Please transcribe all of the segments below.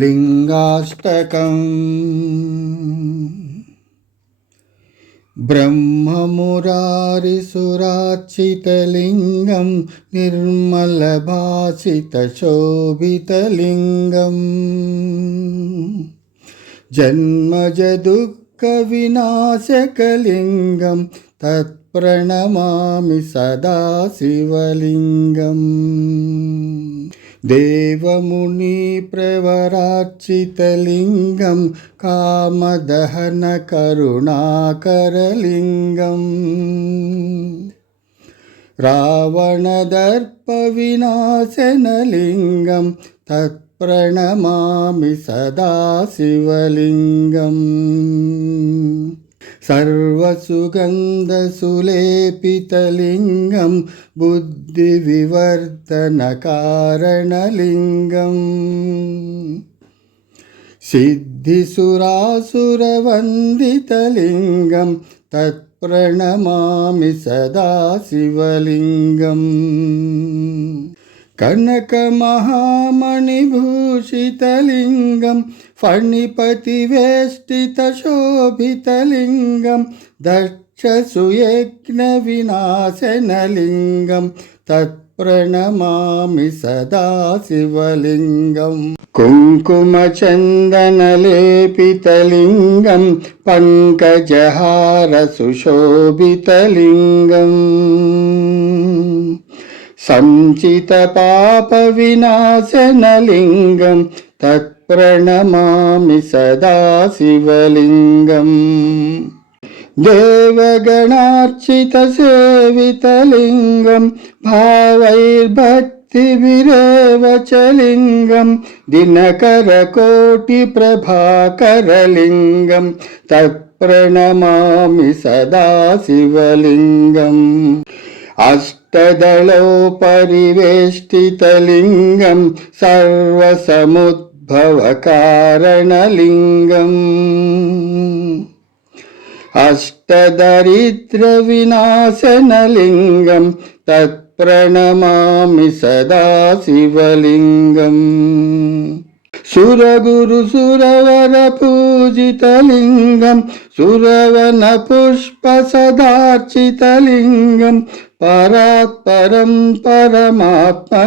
लिङ्गाष्टकम् ब्रह्ममुरारिसुरार्चितलिङ्गं निर्मलभासितशोभितलिङ्गम् जन्मजदुःखविनाशकलिङ्गं तत्प्रणमामि सदा शिवलिङ्गम् देवमुनिप्रवरार्चितलिङ्गं कामदहनकरुणाकरलिङ्गम् रावणदर्पविनाशनलिङ्गं तत्प्रणमामि सदा शिवलिङ्गम् सर्वसुगन्धसुलेपितलिङ्गं बुद्धिविवर्तनकारणलिङ्गम्। सिद्धिसुरासुरवन्दितलिङ्गं तत्प्रणमामि सदा शिवलिङ्गम् कनकमहामणिभूषितलिङ्गं फणिपतिवेष्टितशोभितलिङ्गं दक्षसुयज्ञविनाशनलिङ्गं तत्प्रणमामि सदा शिवलिङ्गम् कुङ्कुमचन्दनलेपितलिङ्गं पङ्कजहारसुशोभितलिङ्गम् सञ्चितपापविनाशनलिङ्गं तत्प्रणमामि सदा शिवलिङ्गम् देवगणार्चितसेवितलिङ्गं भावैर्भक्तिभिरेव च लिङ्गं दिनकरकोटिप्रभाकरलिङ्गं तत्प्रणमामि सदा शिवलिङ्गम् अष्टदलोपरिवेष्टितलिङ्गं सर्वसमुद्भवकारणलिङ्गम्। अष्टदरिद्रविनाशनलिङ्गं तत्प्रणमामि सदा शिवलिङ्गम् సురగురు సురవర పూజితలింగం సురవన పుష్ప సదార్చితలింగం పరాత్పరం పరమాత్మకలింగం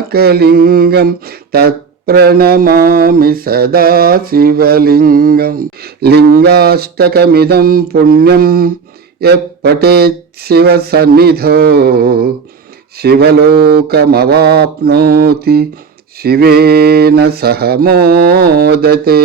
తత్ ప్రణమామి సదా శివలింగం లింగాష్టకమిదం పుణ్యం ఎప్పటేత్ శివ సన్నిధో శివలోకమవాప్నోతి शिवेन सह मोदते